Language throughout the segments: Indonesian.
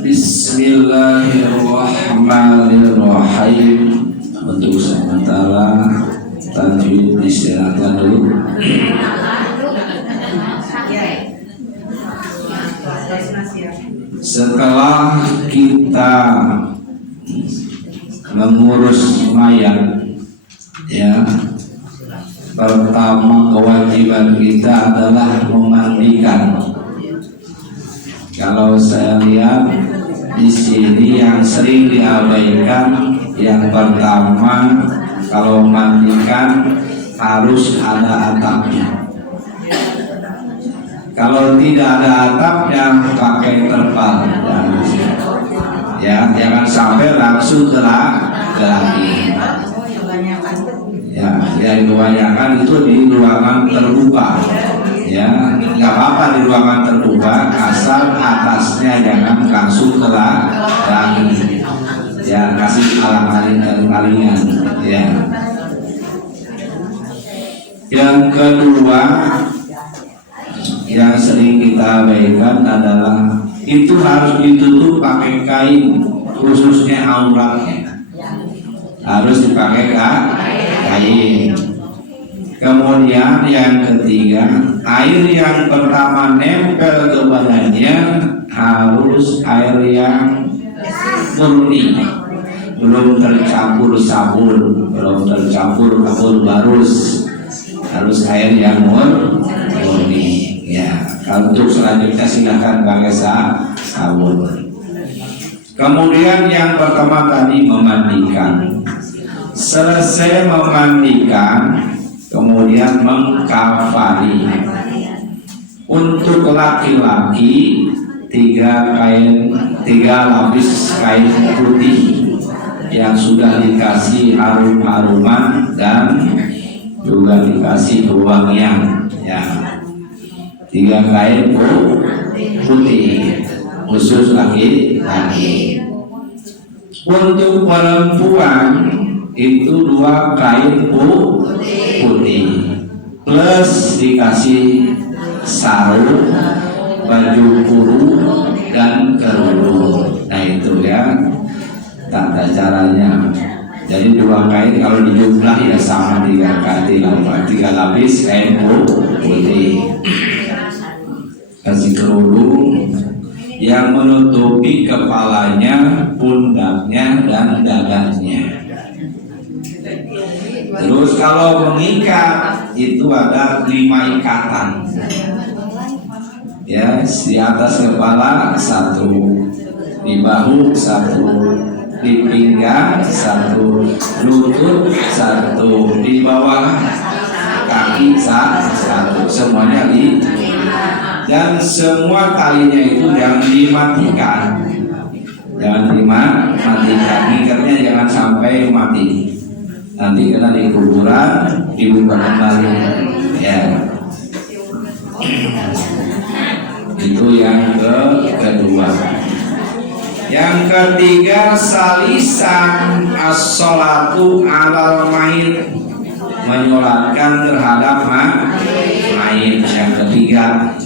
Bismillahirrahmanirrahim. Untuk sementara tajwid istirahatkan dulu. Setelah kita mengurus mayat, ya, pertama kewajiban kita adalah memandikan. Kalau saya lihat di sini yang sering diabaikan, yang pertama kalau mandikan harus ada atapnya. Kalau tidak ada atapnya pakai terpal, ya, jangan sampai langsung ke lagi. Ya, yang kebanyakan itu di ruangan terbuka. Ya, nggak apa-apa di ruangan terbuka, asal atasnya jangan langsung ke lagi. Ya, kasih alang-alingan. Ya. Yang kedua, yang sering kita abaikan adalah itu harus ditutup pakai kain, khususnya auratnya harus dipakai kain. Kemudian yang ketiga, air yang pertama nempel ke badannya harus air yang murni, belum tercampur sabun, belum tercampur kapur barus, harus air yang murni. Ya, untuk selanjutnya silakan pakai sabun. Kemudian yang pertama tadi memandikan. Selesai memandikan, kemudian mengkafani. Untuk laki-laki 3 lapis kain putih yang sudah dikasih harum-haruman dan juga dikasih wangian, ya. 3 kain putih khusus laki-laki. Untuk perempuan itu 2 kain putih plus dikasih sarung, baju kurung dan kerudung. Nah itu ya tata caranya. Jadi 2 kain kalau dijumlah ya sama 3 lapis kain putih. Kasih kerudung yang menutupi kepalanya, pundaknya dan dadanya. Terus kalau mengikat itu ada 5 ikatan. Ya, di atas kepala 1, di bahu 1, di pinggang 1, lutut 1, di bawah kaki 1, semuanya dan semua talinya itu jangan dimatikan. Jangan dimatikan, ngikatnya jangan sampai mati. Nanti kena di kuburan, dibuka kembali. Ya. Itu yang kedua. Yang ketiga, salisan as-sholatu alal mayit, menyolatkan terhadap mayit. Yang ketiga,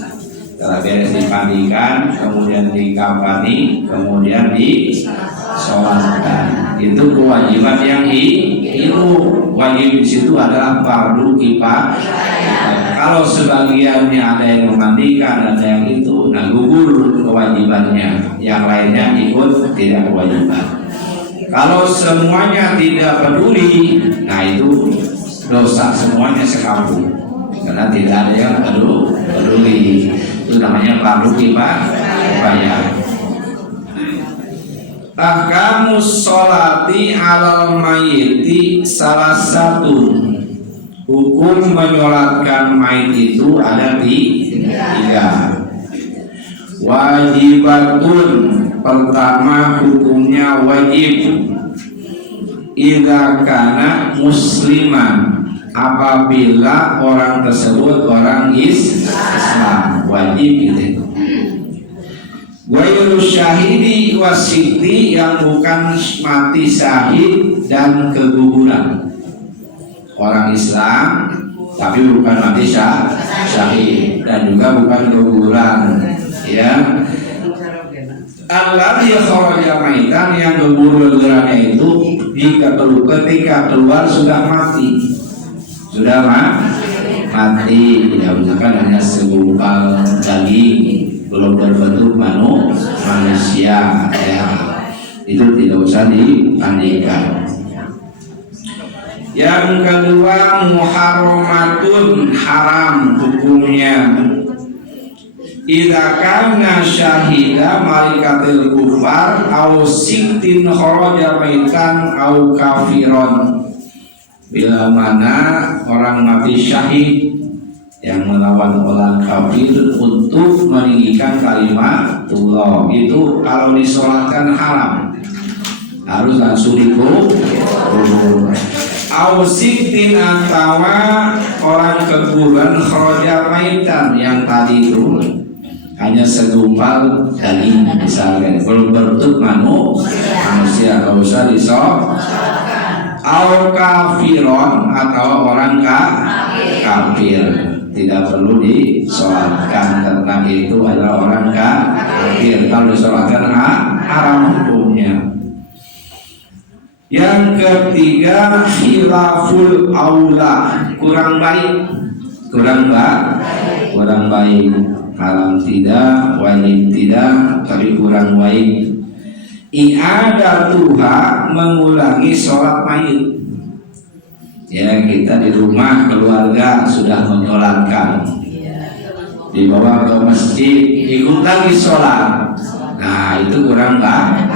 setelah beres dipandikan, kemudian dikafani, kemudian disolatkan. Itu kewajiban yang itu wajib di situ adalah fardu kifayah. Kalau sebagiannya ada yang memandikan, ada yang itu, nah gugur kewajibannya, yang lainnya ikut tidak kewajiban. Kalau semuanya tidak peduli, nah itu dosa semuanya sekampung, karena tidak ada yang peduli. Itu namanya fardu kifayah. Ahkamus sholati alal mayyiti, salah satu hukum menyolatkan mayit itu ada 3. Wajibatun, pertama hukumnya wajib. Idza kana musliman, apabila orang tersebut orang Islam, wajib itu. Wairu syahidi wasiti, yang bukan mati syahid dan keguguran. Orang Islam tapi bukan mati syahid dan juga bukan keguguran, ya. alladzi kharaja maitan, yang gugur legerannya itu ketika keluar sudah mati, sudah mati. Ya misalkan hanya segumpal daging, belum berbentuk manusia, ya itu tidak usah dimandikan. Yang kedua, muharramatun, haram hukumnya. Idza kana syahida malikatil kufar aw siktin kharaja maitan aw kafiron. Bila mana orang mati syahid yang melawan orang kafir untuk meninggikan kalimatullah, itu kalau disolatkan haram, harus langsung dikubur. Ausiktin antawa orang kekuburan kharaja maitan, yang tadi itu hanya segumpal daging misalnya, belum berbentuk manusia, kalau usah disolatkan. Au kafiron, atau orang kafir, tidak perlu disolatkan karena itu adalah orang kafir. Kalau disolatkan haram hukumnya. Yang ketiga, khilaful aula, kurang baik, haram tidak, wajib tidak, tapi kurang baik. I'adatuha, mengulangi sholat mayit. Ya, kita di rumah keluarga sudah menyolatkan, dibawa ke masjid, ikut lagi sholat. Nah itu kurang baik.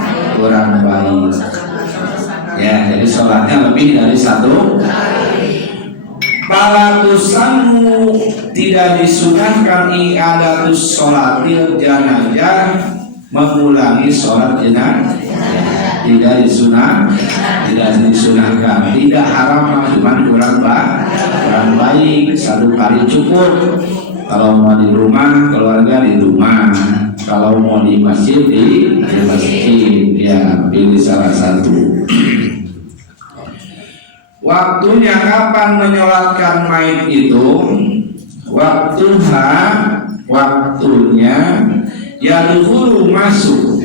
Ya, jadi sholatnya lebih dari satu kali. Palatusanmu, tidak disunahkan i'adatus sholatil janazah, mengulangi sholat jenazah. Tidak disunahkan, tidak haram, cuma kurang baik. Satu kali cukup. Kalau mau di rumah, keluarga di rumah. Kalau mau di masjid, di masjid. Ya, pilih salah satu. Waktunya kapan menyolatkan mayit itu? Waktunya yadkhulu, masuk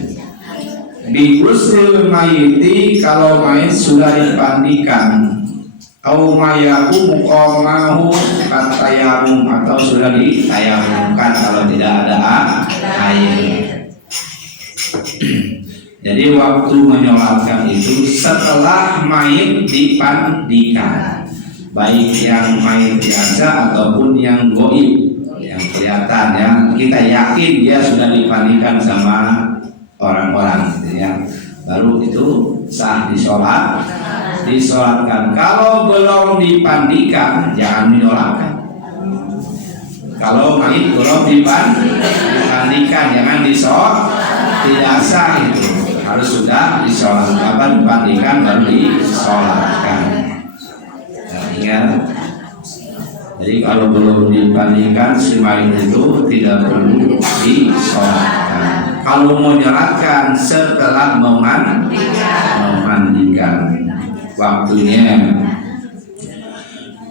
bi ghusl mayiti, kalau mayit sudah dipandikan, au mayaku muqamahu katayamum, atau sudah ditayamumkan kalau tidak ada air. Jadi waktu menyolatkan itu setelah mayit dipandikan, baik yang mayit biasa ataupun yang goib, yang kelihatan, yang kita yakin dia sudah dipandikan sama orang-orang, gitu ya, baru itu sah disolatkan. Kalau belum dipandikan, jangan menyolatkan. Kalau mayit belum dipandikan, jangan disolatkan, tidak sah itu. Harus sudah disolatkan, dipandikan baru disolatkan. Nah, ingat. Jadi kalau belum dipandikan, si mayit itu tidak perlu disolatkan. Kalau mau menyolatkan setelah memandikan, waktunya.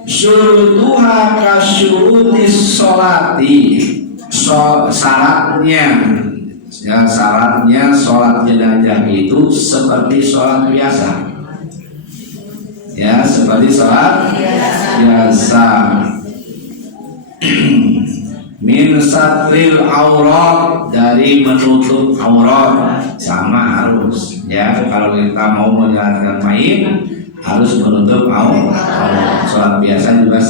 Syurutuha kasyurutis sholati, syaratnya sholat jenazah itu seperti sholat biasa. Ya, seperti sholat biasa. Min satril aurat, dari menutup aurat, sama harus. Ya, kalau kita mau menjalankan mayit harus menutup aurat. Sholat biasa juga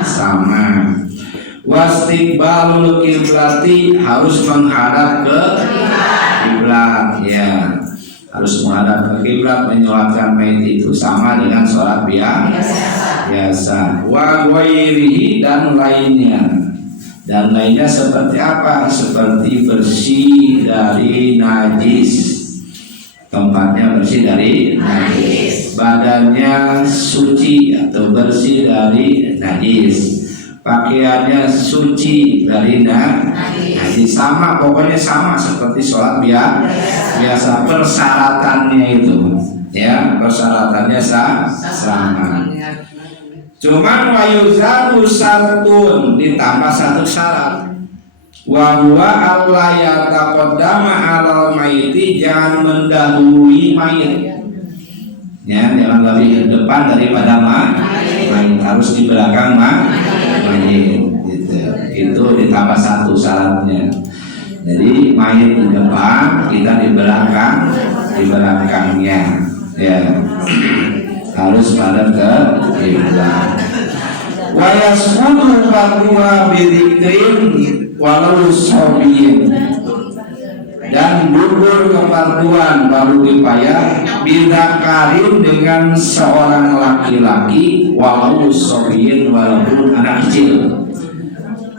sama. Wastiqbalul kiblati, harus menghadap ke kiblat, ya, harus menghadap ke kiblat. Menyolatkan mayit itu sama dengan sholat biasa. Wa ghairihi, dan lainnya seperti apa? Seperti bersih dari najis, tempatnya bersih dari najis, badannya suci atau bersih dari najis, pakaiannya suci dari najis, sama, pokoknya sama seperti sholat biasa. Persyaratannya itu, ya, persyaratannya sama. Cuman wayuzadu sartun, ditambah satu syarat. Wa huwa alla yataqaddama 'alal maiti, jangan mendahului mayit. Ya, jangan lebih depan daripada mayit, harus di belakang mayit. Gitu. Itu ditambah satu syaratnya. Jadi mayit di depan, kita di belakangnya. Ya. Harus pada ke kiblat. Wa yasqutu ba'dhuha bidzikrin walau sobiyin, dan gugur keparduan baru dipayah bidakarin dengan seorang laki-laki walau sobiyin, walaupun anak kecil.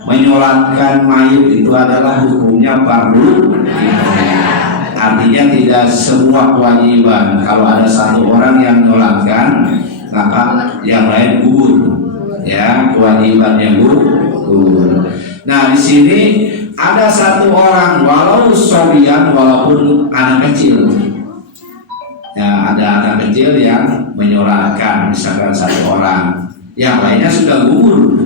Menyolatkan mayit itu adalah hukumnya fardu kifayah. Artinya tidak semua kewajiban. Kalau ada satu orang yang menyolatkan, maka yang lain gugur. Ya, kewajibannya gugur. Nah, di sini ada satu orang walau sobian, walaupun anak kecil. Ya, ada anak kecil yang menyolatkan, misalkan satu orang, yang lainnya sudah gugur,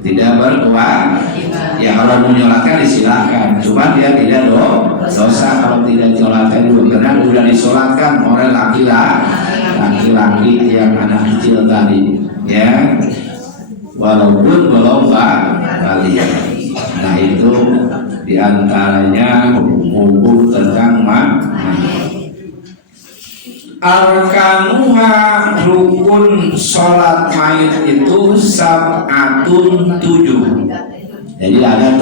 tidak berkewajiban. Ya, kalau menyolatkan disilakan, cuma dia tidak dosa kalau tidak menyolatkan juga, karena sudah disolatkan oleh laki-laki yang anak kecil tadi. Ya, walaupun belum balik. Nah, itu diantaranya hukum tentang arkanuha, rukun sholat mayit itu sab'atun 7. Jadi ada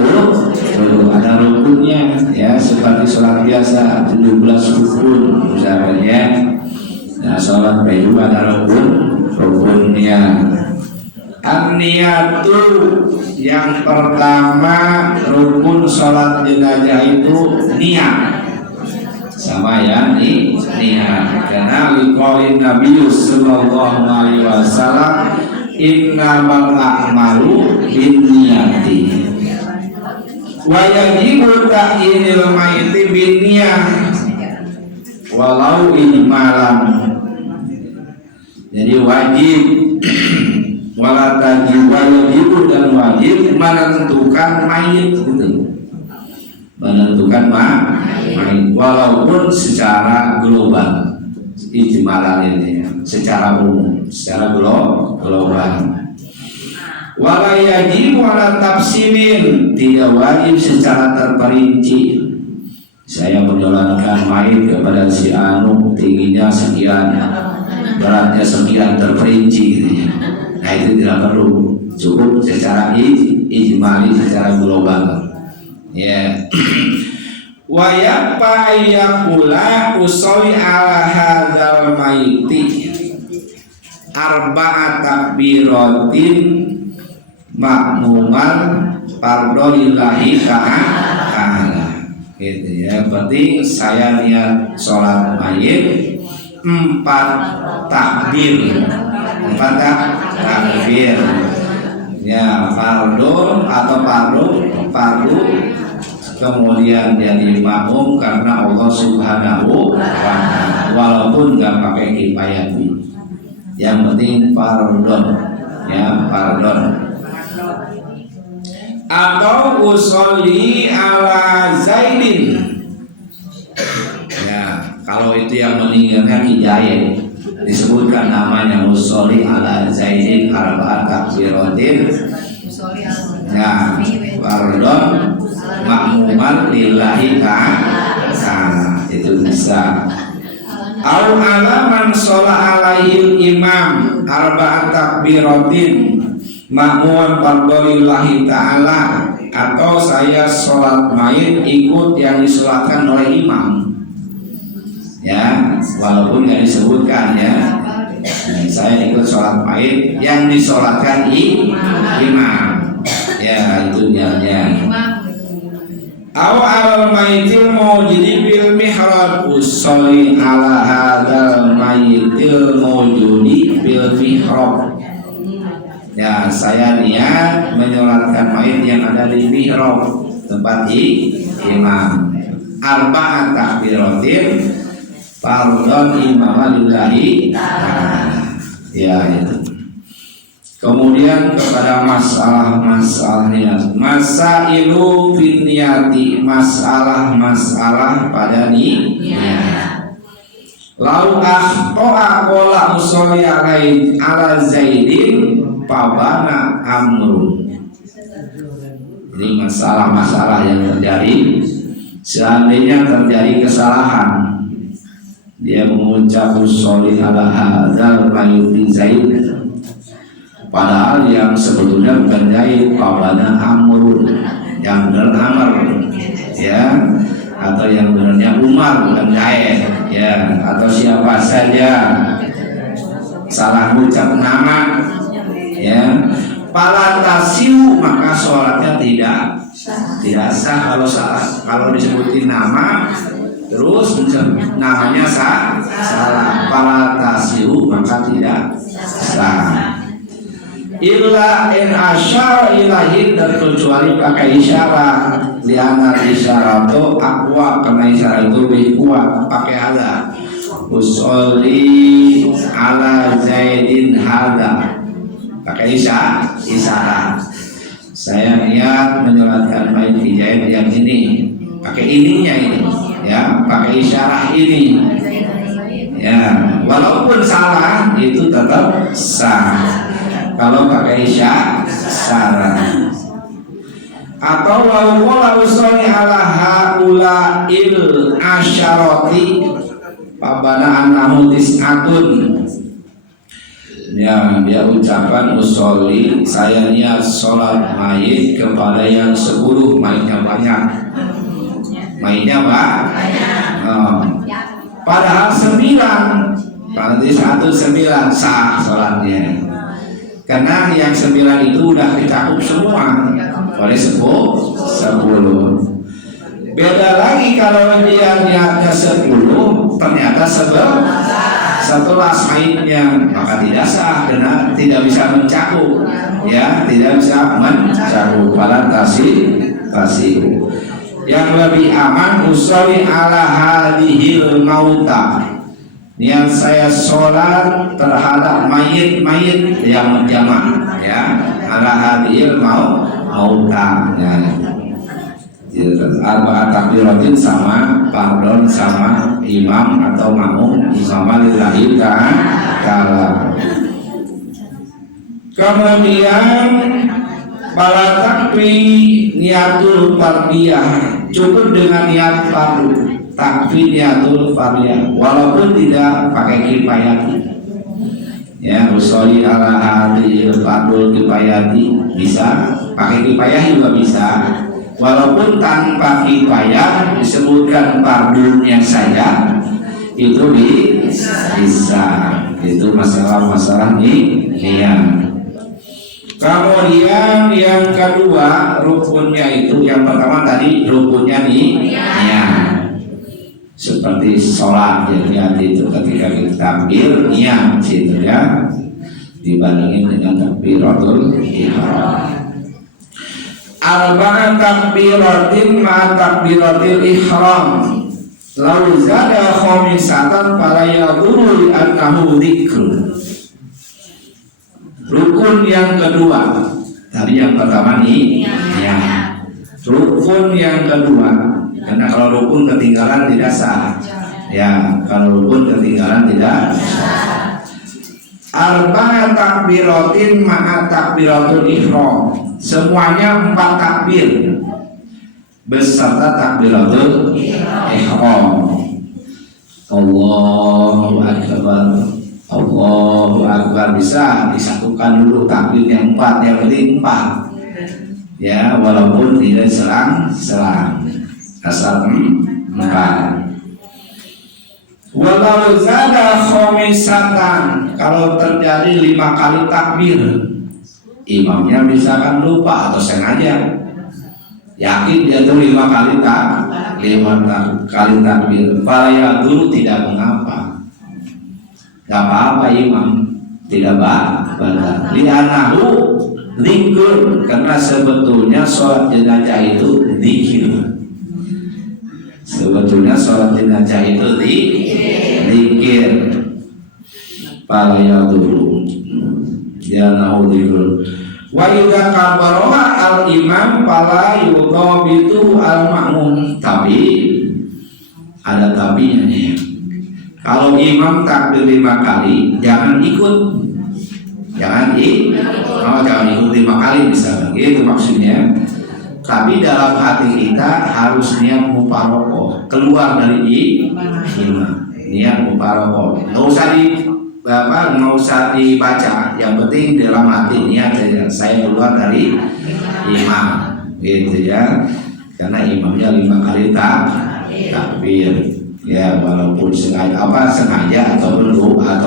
ada rukunnya, ya, seperti sholat biasa 17 rukun misalnya. Nah, sholat mayit ada rukunnya. An-niyatu, yang pertama rukun sholat jenazah itu niat. Sama ya, niat. Karena liqaulin Nabi sallallahu alaihi wasallam, innamal a'malu binniyati. Wa yajibu ta'yinil maiti binniyah walau ijmalan. Jadi wajib wala tajib, wajib dan wajib menentukan mayit gitu. Menentukan mayit walaupun secara global, ijmalan ini secara umum, secara global. Wala yajib wala tafsilin, tidak wajib secara terperinci. Saya menjalankan mayit kepada si anu, tingginya sekian, beratnya sekian, terperinci gitu ya. Nah, itu tidak perlu, cukup secara ijmali, secara global. Ya. Wa yaqpa yaqula usolli ala hadzal maiti arba'at takbiratin makmuman fardholillahi ta'ala. Gitu ya. Penting saya niat sholat mayit 4 takbir. 4 takbir. Ya, fardu atau fardu, kemudian jadi makmum karena Allah Subhanahu wa ta'ala, walaupun nggak pakai kifayah. Yang penting fardun, ya, fardun. Atau usolli ala Zaidin. Ya, kalau itu yang meninggalnya Kijai, disebutkan namanya usolli ala Zaidin arba'at takbiratin. Ya, fardun makmuman lillahi ta'ala, itu bisa. Au ala man sholla alaihil imam arba'at takbiratin makmuman fardholillahi ta'ala, atau saya sholat mayit ikut yang disolatkan oleh imam, ya, walaupun nggak disebutkan ya. Saya ikut sholat mayit yang disolatkan imam, ya, itu niatnya. Aw al mayitil mawjudi bil mihrab usolli ala hadzal mayitil mawjudi bil mihrab. Ya, saya niat menyolatkan mayit yang ada di mihrab, tempat imam. Arba'at takbiratin fardhon imama lillahi ta'ala. Ya, itu. Kemudian kepada masalah niat, masailu fin niyati, masalah pada niat. Lau akhto'a qala musolli ala zaidin pabana amrun. Ini masalah-masalah yang terjadi. Seandainya terjadi kesalahan, dia mengucap musolli ala hadzal mayuti zaid, padahal yang sebetulnya bukan Zaid, pabana amrun, yang benar Amr, ya, atau yang benarnya Umar bukan Zaid, ya, atau siapa saja salah ucap nama, ya, pala tasiu, maka sholatnya tidak sah kalau salah, kalau disebutin nama terus namanya salah, pala tasiu maka tidak sah. Illa in asyara ilahi, dan kecuali pakai isyarat, liana isyarat itu akwa, karena isyarat itu lebih kuat. Pakai ada usolli ala zaidin hada, pakai isyarat. Saya niat menyolatkan bait Zaid yang ini, pakai ininya ini, ya, pakai isyarat ini, ya, walaupun salah itu tetap sah kalau pakai isyarat. Atau walau usolli ala haula il asyarati pabana anahu tis'atun, ya, dia ucapan usolli, saya niat sholat mayit kepada yang 10, mayitnya banyak, mayitnya padahal 9, berarti 9 sah sholatnya. Karena yang 9 itu udah dicakup semua oleh 10. Beda lagi kalau dia niatnya 10, ternyata 11 mayitnya, maka tidak sah karena tidak bisa mencakup, ya, tidak bisa mencakup. Pada tasih. Yang lebih aman usolli ala hadhil mauta, niat saya sholat terhadap mayit yang menjamak, ya, ala hadhil mauta, ya. Arba'at takbiratin sama imam atau makmum, imam lillahi ta'ala. Kemudian para takfi niatul fardiyah, cukup dengan niat fardu. Takfi niatul fardiyah, walaupun tidak pakai kifayati, ya, usolli ala hadhil fardul kifayati, bisa pakai kifayah juga bisa, walaupun tanpa kifayah disebutkan fardunya saja itu bisa. Itu masalah niat. Kemudian yang kedua rukunnya itu, yang pertama tadi rukunnya niat, seperti sholat, ya, niat itu ketika kita takbir niat situ, ya, dibandingin dengan takbiratul ihram. Arba'at takbiratin ma takbiratil ihram, lau zada khamisatan fala yadurru annahu dzikr. Rukun yang kedua, tadi yang pertama niat. Rukun yang kedua, karena kalau rukun ketinggalan tidak sah, ya, kalau rukun ketinggalan tidak sah. Arba'at takbiratin ma'a takbiratul ihram, semuanya 4 takbir beserta takbiratul ihram. Allahu akbar, Allahu akbar, bisa disatukan dulu takbir yang 4, yang penting 4, ya, walaupun tidak selang asal 4. Walau zada khamisatan, kalau terjadi 5 kali takbir, imamnya misalkan lupa atau sengaja, yakin dia tuh 5 kali takbir, fala dulu tidak mengapa, gak apa-apa imam, tidak batal. Li'anahu dzikr, karena sebetulnya sholat jenazah itu zikir. Sebetulnya sholat jenazah itu zikir. Fala dulu. Ya naudzubillah. Wa idza kabara al imam fala yudhabitu al ma'mum. Tapi ada tapinya nih. Kalau imam takbir 5 kali, jangan ikut. Jangan ikut 5 kali misalnya. Itu maksudnya. Tapi dalam hati kita harus niat mufaroqah, keluar dari imam. Niat mufaroqah. Nggak usah dibaca. Yang penting dalam hati niat saya keluar dari imam, gitu ya. Karena imamnya 5 kali takbir. Ya walaupun sengaja ataupun lupa.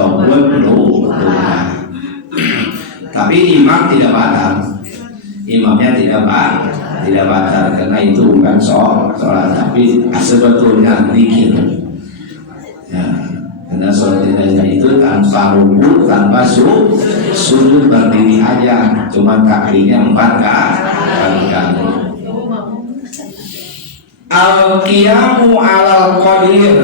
Tapi imam tidak batal. Imamnya tidak batal karena itu bukan sholat, tapi sebetulnya zikir. Ya, karena sholat jenazah itu tanpa rukuk, tanpa sujud, berdiri aja, cuma takbirnya 4 kali. Al-qiyamu alal qadir.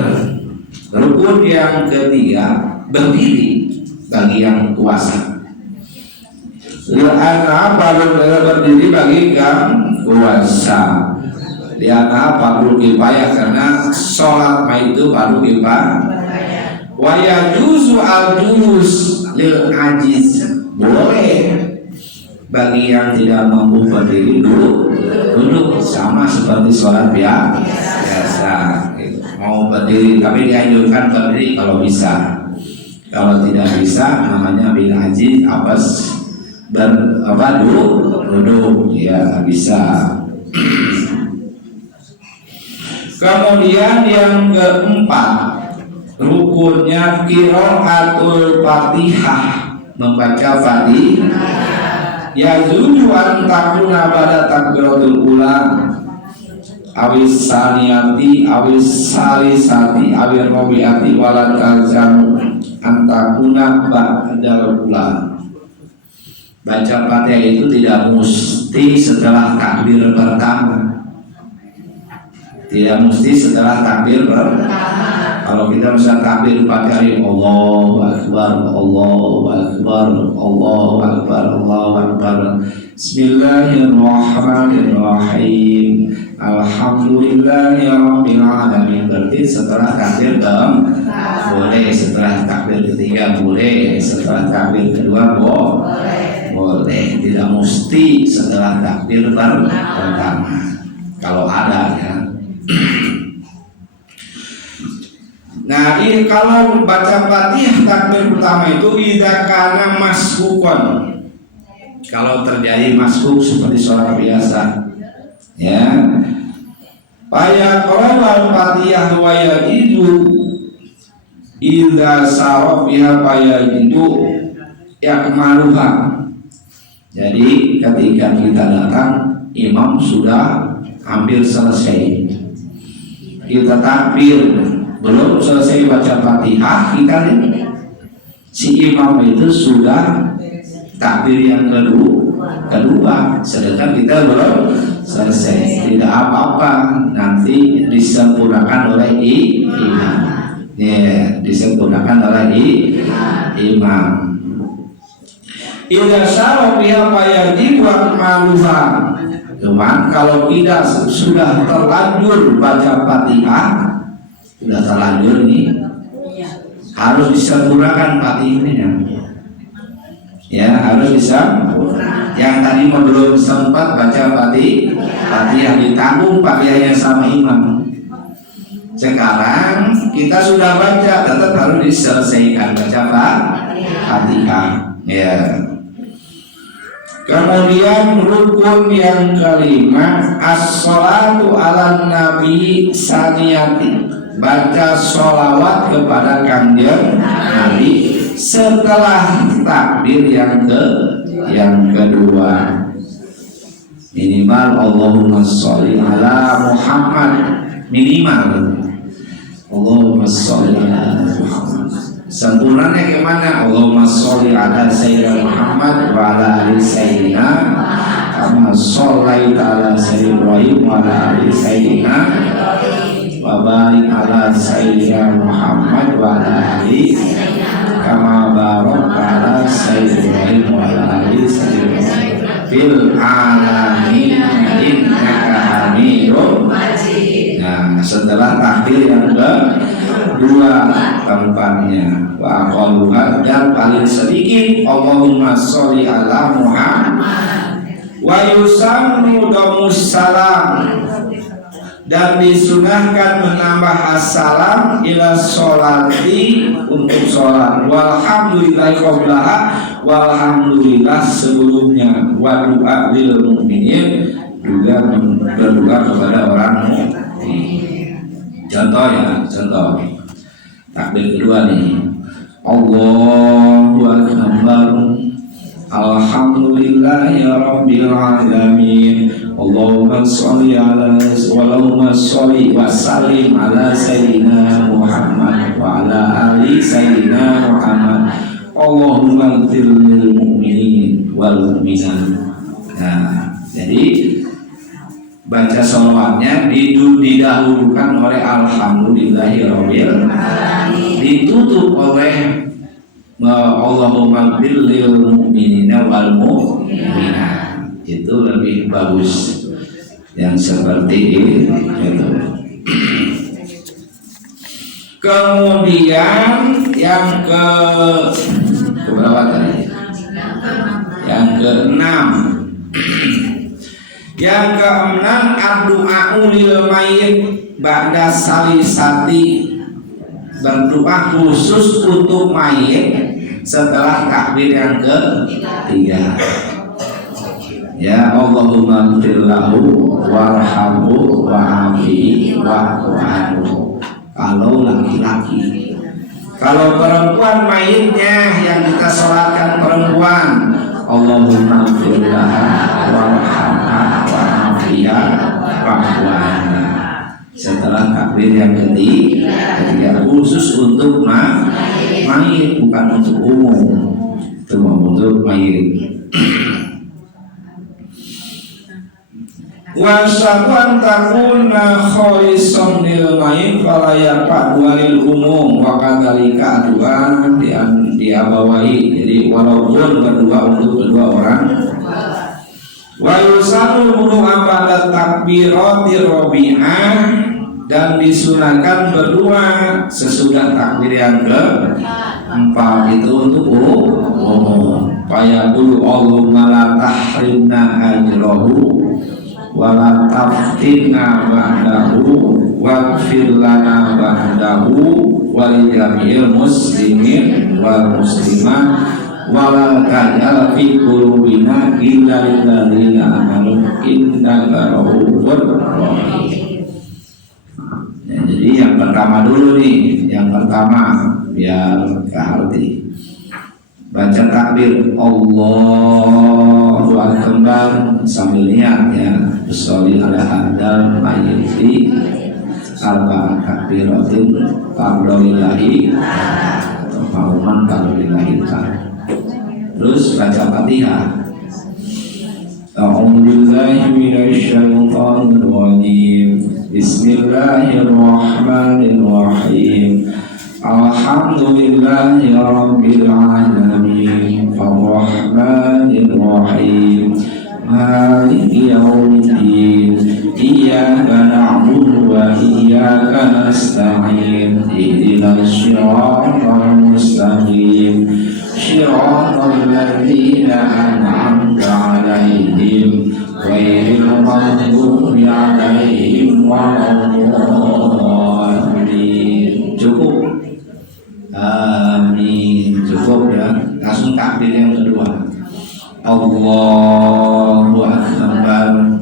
Rukun yang ketiga, berdiri bagi yang kuasa. Lihatlah baru berdiri bagi yang kuasa. Lihatlah fardu kifayah karena sholat itu fardu kifayah. Wa yajuzu al-julus lil ajiz. Boleh bagi yang tidak mampu berdiri duduk sama seperti sholat biasa. Mau berdiri tapi dianjurkan berdiri kalau bisa. Kalau tidak bisa namanya bil ajiz apes duduk ya bisa. Kemudian yang keempat, rukunnya qiraatul Fatihah, membaca Fatihah. Ya zujuan takuna pada takbiratul ula awis saniyati awis salisati awir robiati walat aljamu antakuna ba'dal ula. Baca Fatihah itu tidak mesti setelah takbir pertama. Tidak mesti setelah takbir pertama. Kalau kita bisa takbir Fatihah, Allahu Akbar, Allahu Akbar, Allahu Akbar, Allahu Akbar. Bismillahirrahmanirrahim. Alhamdulillahirabbil alamin. Berarti setelah takbir boleh, setelah takbir ketiga boleh, setelah takbir kedua boleh. Tidak mesti setelah takbir pertama. Kalau ada ya. Nah, ini kalau baca Fatihah takbir pertama itu idza kana masbukon. Kalau terjadi masbuk seperti sholat biasa. Ya. Faya qala Fatihah wa yajidu idza saraf biha fayajidu yakmaluha. Jadi ketika kita datang imam sudah hampir selesai. Kita takbir belum selesai baca Fatihah, kita si imam itu sudah takbir yang kedua, sedangkan kita belum selesai. Tidak apa-apa, nanti disempurnakan oleh imam. Ya, disempurnakan oleh imam. Idza syara biha fayajib wa ma'luha. Cuman kalau kita sudah terlanjur baca Fatihah, sudah terlanjur nih, harus disempurnakan Fatihahnya. Ya, harus bisa. Yang tadi belum sempat baca Fatihah ditanggung Fatihahnya sama imam. Sekarang kita sudah baca, tetap harus diselesaikan baca Fatihah. Ya. Kemudian rukun yang kelima, as-sholatu ala nabi saniyati, baca sholawat kepada kanjeng Nabi setelah takbir yang kedua. Minimal Allahumma sholli ala Muhammad, minimal Allahumma sholli ala Muhammad. Sempurnanya kemana? Allahumma sholli ala Sayyidina Muhammad wa ala ali Sayyidina kama shollaita ala Sayyidina Ibrahim wa ala ali Sayyidina wa barik ala Sayyidina Muhammad wa ala ali kama barakta ala sayyidina Ibrahim wa ala ali sayyidina fil alamin innaka Hamidum Majid. Nah, setelah takbir yang kedua tempatnya wa aqalluha, dan paling sedikit Allahumma sholli ala Muhammad wa yusammu damus salam, dan disunahkan menambah assalam ila sholati untuk sholat, walhamdulillah qablaha, walhamdulillah sebelumnya, wa doa lil mu'minin, juga berdoa kepada orang mukmin. Contoh takbir kedua nih, Allahu akbar, alhamdulillahi rabbil alamin, Allahumma sholli wa sallim ala sayyidina Muhammad wa ala ali sayyidina Muhammad, Allahumma ighfir lil mu'minin wal mu'minat. Nah, jadi baca sholawatnya didahulukan oleh alhamdulillahirabbil alamin, ditutup oleh Allahumma ighfir lil mu'minina wal mu'minat. Itu lebih bagus yang seperti itu. Kemudian yang berapa tadi? Yang keenam. Yang keenam, ad-du'a'u lil mayyit ba'da salisati, berdoa khusus untuk mayit setelah takbir yang ketiga. Ya Allahumma ighfir lahu warhamhu wa'afihi wa'fu anhu. Kalau laki-laki, kalau perempuan mayitnya yang kita sholatkan perempuan, Allahumma ighfir laha warhamha wa'afiha wa'fu anha. Setelah takbir yang ketiga khusus untuk mayit, bukan untuk umum, itu untuk mayit. Wa syatan takuna kholisan lil mayyit fala yaqad walil umum wa kadzalika doa diabawahi, jadi walaupun berdua untuk kedua orang. Wa yusanu bunuha pada takbiratir rabi'ah, dan disunahkan berdua sesudah takbir yang keempat, itu untuk umum. Fayaqulu Allahumma la tahrimna ajrahu wa la taftinna ba'dahu waghfir lana ba'dahu wa li jami'il muslimin wal muslimat wa la taj'al fi qulubina illa lil ladzina amanu innaka rahufur rahim. Jadi yang pertama dulu nih, yang pertama biar kearti. Baca takbir Allahu akbar sambil niat ya, sholli ala hadal mayyiti arba'a takbiratin qablallahi atau ma'uman qablallahi ta'ala. Terus baca Fatihah. A'udzubillahi minasyaitonir rajim. Bismillahirrahmanirrahim. Alhamdulillahi rabbil alamin, arrahmanir rahim, maliki yaumiddin, iyyaka na'budu wa iyyaka nasta'in, ihdinas siratal mustaqim, siratal ladzina an'amta 'alaihim ghairil maghdubi 'alaihim waladdallin. Cukup. Amin. Cukup ya. Langsung takbir yang kedua. Allahu akbar.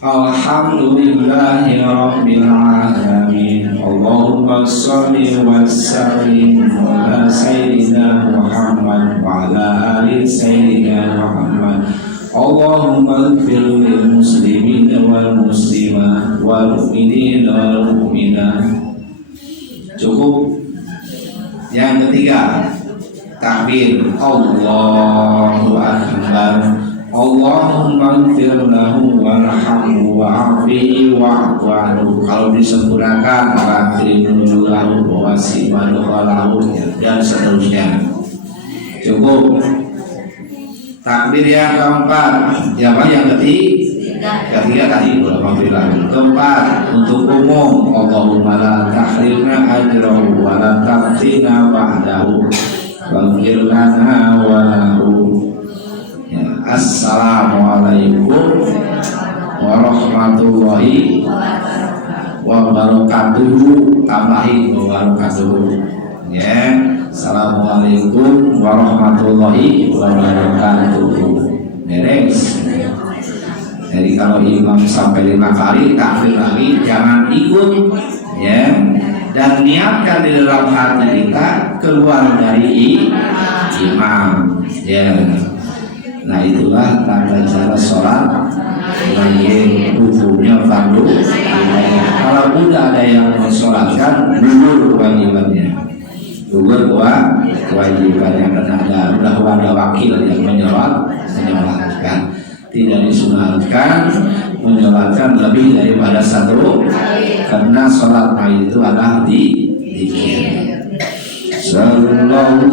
Alhamdulillahi rabbil alamin. Allahumma sholli wa sallim ala sayyidina Muhammad wa ala ali sayyidina Muhammad. Allahumma ighfir lil muslimina wal muslimat wal mu'minina wal mu'minat. Cukup. Yang ketiga, takbir Allahu akbar. Allahumma ighfir lahu warhamhu wa'afihi wa'fu anhu. Kalau disempurnakan akhirin lahu wa wasi' wa lahu dan seterusnya. Cukup. Takbir yang keempat, yang ketiga tadi ulama bilang. Keempat untuk umum, Allahumma la tahrimna ajrahu wa la taftina ba'dahu waghfir lana wa lahu. Ya, assalamualaikum warahmatullahi wabarakatuh. Tambahin wabarakatuh. Ya, assalamualaikum warahmatullahi wabarakatuh. Beres. Jadi kalau imam sampai 5 kali takbir lagi jangan ikut, ya, dan niatkan di dalam hati kita keluar dari imam, ya. Nah itulah tata cara sholat sebagai hukumnya fardu. Kalau udah ada yang mensolatkan, gugur kewajibannya, kewajibannya karena ada wakil yang menyolatkan. Tidak disunatkan menyolatkan lebih daripada satu karena sholat itu adalah zikir. Sallallahu